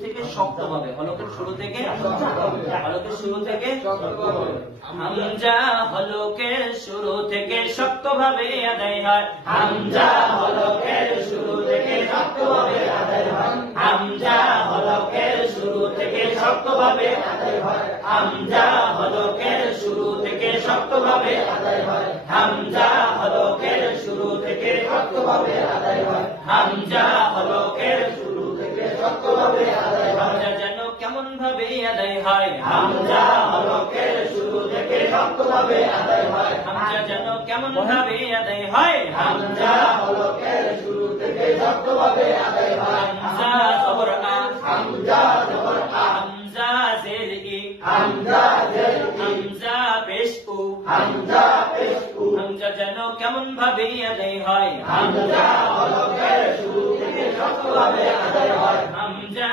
থেকে শক্তভাবে হলকের শুরু থেকে হামজা হলকের শুরু থেকে শক্তভাবে আদায় হয়। হামজা হলকের শুরু থেকে শক্তভাবে আদায় হয়। হামজা হলকের শুরু থেকে শক্তভাবে আদায় হয়। হামজা হলকের শুরু থেকে শক্তভাবে আদায় হয়। হামজা হলকের শুরু থেকে শক্তভাবে আদায় হয়। হামজা হলকের শুরু থেকে শক্তভাবে আদায় হয়। হামজা যেন কেমন ভাবে আদায় হয়। হামজা হলকের শুরু থেকে শক্তভাবে আদায় হয়। হামজা যেন কেমন ভাবে আদায় হয়। হামজা হলকের শুরু থেকে শক্তভাবে আদায় হয়। হামজা জবর আ, হামজা জবর আ, হামজা জের ই, হামজা জের ই, হামজা পেশ উ, হামজা পেশ উ, হামজা যেন কেমন ভাবে আদায় হয়। হামজা হলকের শুরু থেকে শক্তভাবে আদায় হয়। হামজা